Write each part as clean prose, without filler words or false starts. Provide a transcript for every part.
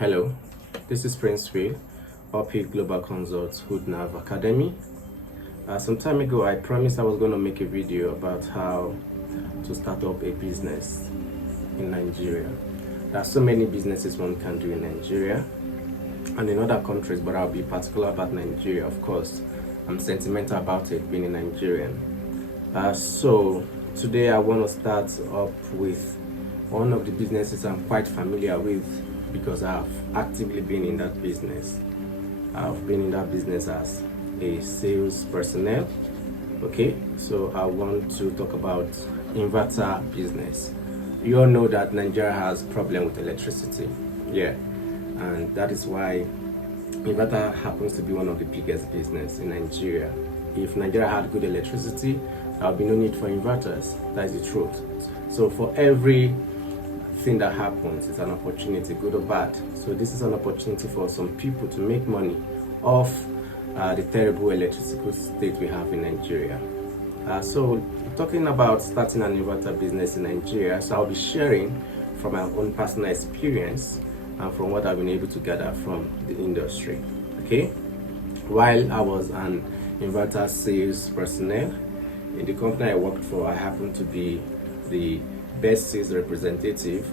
Hello, this is Prince Will, OP Global Consult Hoodnav Academy. Some time ago, I promised I was going to make a video about how to start up a business in Nigeria. There are so many businesses one can do in Nigeria and in other countries, but I'll be particular about Nigeria, of course. I'm sentimental about it being a Nigerian. So today I want to start up with one of the businesses I'm quite familiar with because I've actively been in that business. I've been in that business as a sales personnel. Okay, so I want to talk about inverter business. You all know that Nigeria has problem with electricity, and that is why inverter happens to be one of the biggest business in Nigeria. If Nigeria had good electricity, there would be no need for inverters. That is the truth. So for every thing that happens, it's an opportunity, good or bad. So this is an opportunity for some people to make money off the terrible electrical state we have in Nigeria. So talking about starting an inverter business in Nigeria, so I'll be sharing from my own personal experience and from what I've been able to gather from the industry. Okay, while I was an inverter sales personnel in the company I worked for, I happened to be the best sales representative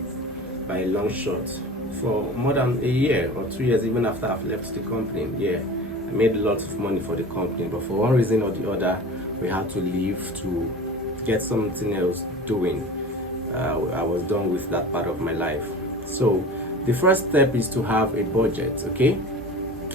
by a long shot for more than a year or 2 years, even after I've left the company. I made lots of money for the company, but for one reason or the other, we had to leave to get something else doing. I was done with that part of my life. So the first step is to have a budget. Okay,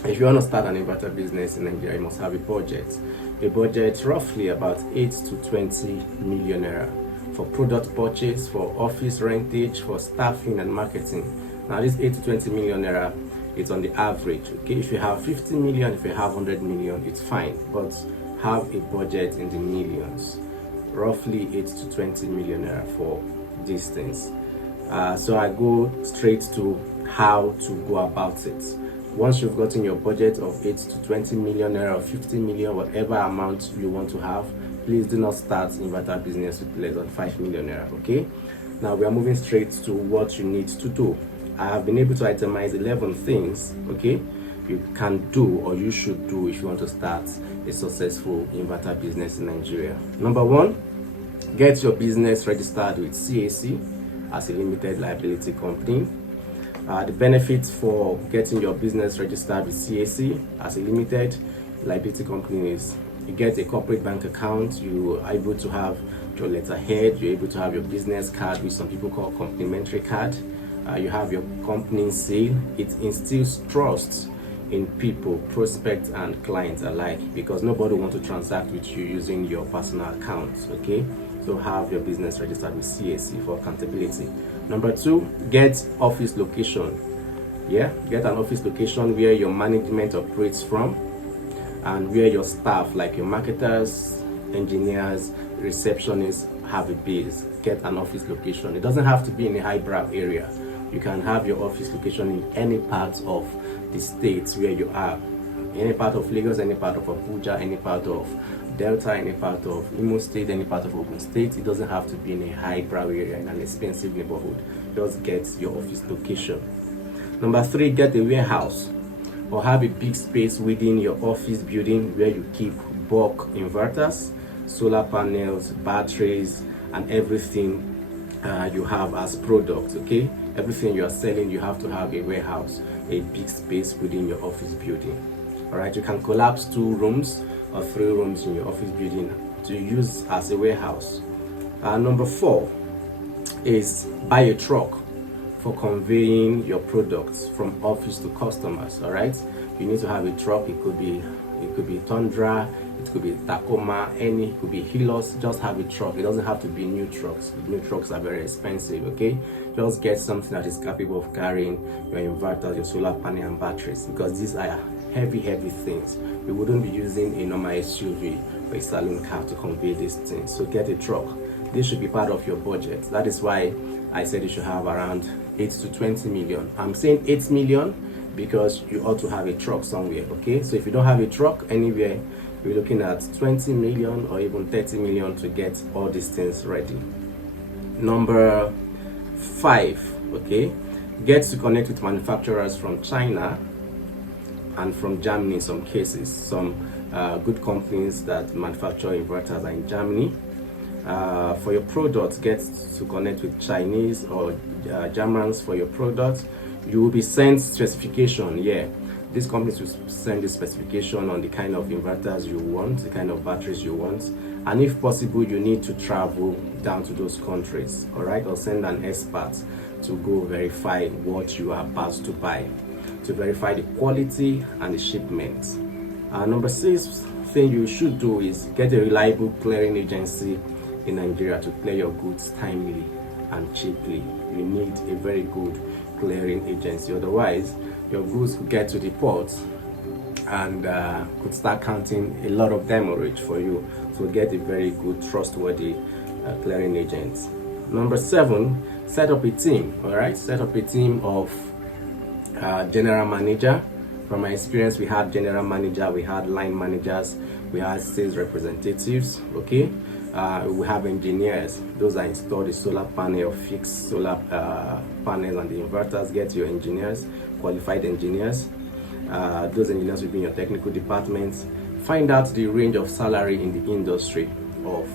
if you want to start an inverter business in Nigeria, you must have a budget. A budget roughly about 8 to 20 million naira for product purchase, for office rentage, for staffing and marketing. Now this 8 to 20 million naira, it's on the average. Okay, if you have 50 million, if you have 100 million, it's fine, but have a budget in the millions, roughly 8 to 20 million naira for these things. So I go straight to how to go about it. Once you've gotten your budget of 8 to 20 million naira or 50 million, whatever amount you want to have, please do not start inverter business with less than 5 million naira. Okay, now we are moving straight to what you need to do. I have been able to itemize 11 things, okay, you can do or you should do if you want to start a successful inverter business in Nigeria. Number one, get your business registered with CAC as a limited liability company. The benefits for getting your business registered with CAC as a limited liability company is you get a corporate bank account, you are able to have your letterhead, you're able to have your business card, which some people call complimentary card. You have your company seal. It instills trust in people, prospects and clients alike, because nobody wants to transact with you using your personal accounts. Okay, so have your business registered with CAC for accountability. Number two, get office location. Get an office location where your management operates from and where your staff, like your marketers, engineers, receptionists, have a base. Get an office location. It doesn't have to be in a highbrow area. You can have your office location in any part of the states where you are. Any part of Lagos, any part of Abuja, any part of Delta, any part of Imo State, any part of Ogun State. It doesn't have to be in a highbrow area, in an expensive neighborhood. Just get your office location. Number three, get a warehouse or have a big space within your office building where you keep bulk inverters, solar panels, batteries, and everything you have as products. Okay, everything you are selling, you have to have a warehouse, a big space within your office building. All right, you can collapse 2 rooms or 3 rooms in your office building to use as a warehouse. Number 4 is buy a truck for conveying your products from office to customers. All right, you need to have a truck. It could be Tundra, it could be Tacoma, it could be Helios. Just have a truck. It doesn't have to be new trucks. New trucks are very expensive. Okay, just get something that is capable of carrying your inverters, your solar panel and batteries, because these are heavy things. You wouldn't be using a normal SUV or a saloon car to convey these things. So get a truck. This should be part of your budget. That is why I said you should have around 8 to 20 million. I'm saying 8 million because you ought to have a truck somewhere. Okay, so if you don't have a truck anywhere, you're looking at 20 million or even 30 million to get all these things ready. Number 5, okay, Get to connect with manufacturers from China and from Germany in some cases. Some good companies that manufacture inverters are in Germany. For your products, get to connect with Chinese or Germans for your products. You will be sent specification. These companies will send the specification on the kind of inverters you want, the kind of batteries you want, and if possible you need to travel down to those countries, all right, or send an expert to go verify what you are about to buy, to verify the quality and the shipment. Number 6 thing you should do is get a reliable clearing agency in Nigeria to clear your goods timely and cheaply. You need a very good clearing agency, otherwise your goods could get to the port and could start counting a lot of demurrage for you. So get a very good, trustworthy clearing agent. Number 7, set up a team. All right, set up a team of general manager. From my experience, we had general manager, we had line managers, we had sales representatives. Okay, we have engineers. Those that install the solar panel, fix solar panels and the inverters. Get your engineers, qualified engineers. Those engineers will be in your technical departments. Find out the range of salary in the industry of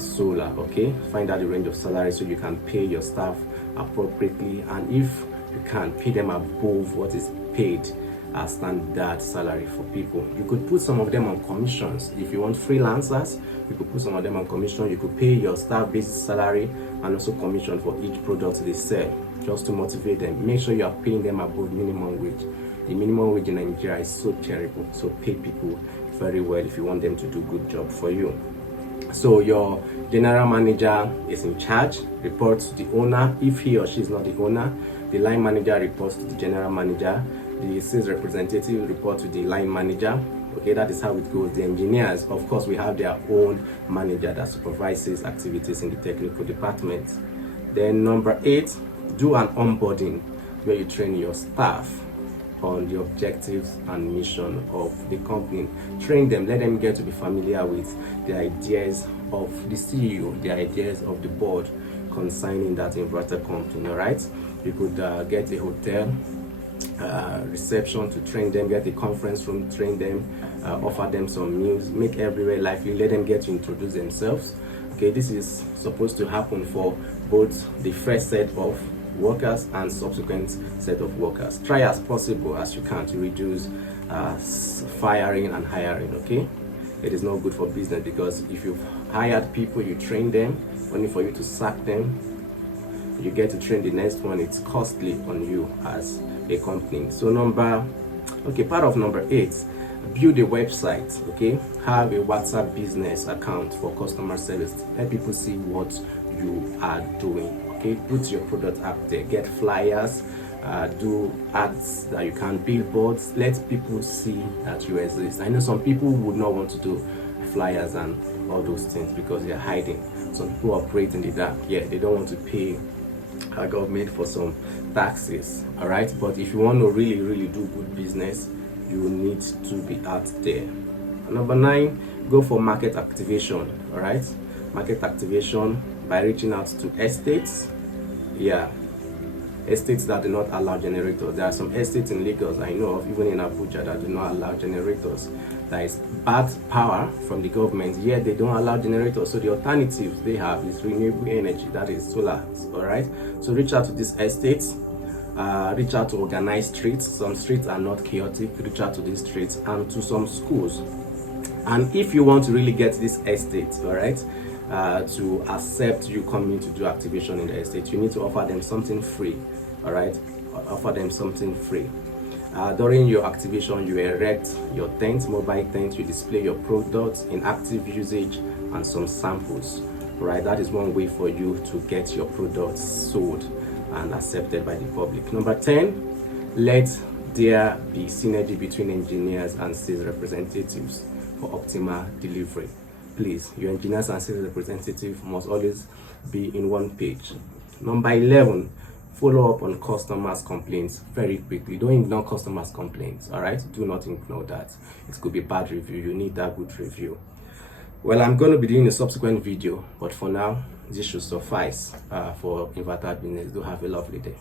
solar. Okay, find out the range of salary so you can pay your staff appropriately, and if you can, pay them above what is paid as standard salary for people. You could put some of them on commissions. If you want freelancers, you could put some of them on commission. You could pay your staff basic salary and also commission for each product they sell, just to motivate them. Make sure you are paying them above minimum wage. The minimum wage in Nigeria is so terrible, so pay people very well if you want them to do good job for you. So your general manager is in charge, reports to the owner. If he or she is not the owner, the line manager reports to the general manager. The sales representative report to the line manager. Okay, that is how it goes. The engineers, of course, we have their own manager that supervises activities in the technical department. Then number 8, do an onboarding where you train your staff on the objectives and mission of the company. Train them, let them get to be familiar with the ideas of the CEO, the ideas of the board concerning that inverter company. All right, you could get a hotel reception to train them, get a conference room, train them, offer them some meals, make everywhere lively, let them get to introduce themselves. Okay, this is supposed to happen for both the first set of workers and subsequent set of workers. Try as possible as you can to reduce firing and hiring. Okay, it is not good for business, because if you've hired people, you train them only for you to sack them, you get to train the next one. It's costly on you as a company. So part of number 8, build a website. Okay, have a WhatsApp business account for customer service. Let people see what you are doing. Okay, put your product out there, get flyers, do ads that you can, billboards. Let people see that you exist. I know some people would not want to do flyers and all those things because they are hiding. Some people operate in the dark. They don't want to pay our government for some taxes. All right, but if you want to really do good business, you need to be out there. Number 9, go for market activation. All right, market activation by reaching out to estates. Estates that do not allow generators. There are some estates in Lagos, I know of, even in Abuja, that do not allow generators. There is bad power from the government, yet they don't allow generators. So the alternative they have is renewable energy, that is solar. All right, so reach out to these estates, reach out to organized streets. Some streets are not chaotic. Reach out to these streets and to some schools. And if you want to really get these estates, all right, to accept you coming to do activation in the estate, you need to offer them something free. All right, offer them something free. During your activation, you erect your tent, mobile tent, you display your products in active usage and some samples. Right, that is one way for you to get your products sold and accepted by the public. Number 10, let there be synergy between engineers and sales representatives for optimal delivery. Please, your engineers and sales representative must always be in one page. Number 11, follow up on customers' complaints very quickly. Don't ignore customers' complaints. All right, do not ignore that. It could be bad review. You need that good review. Well, I'm going to be doing a subsequent video, but for now, this should suffice for Inverter business. Do have a lovely day.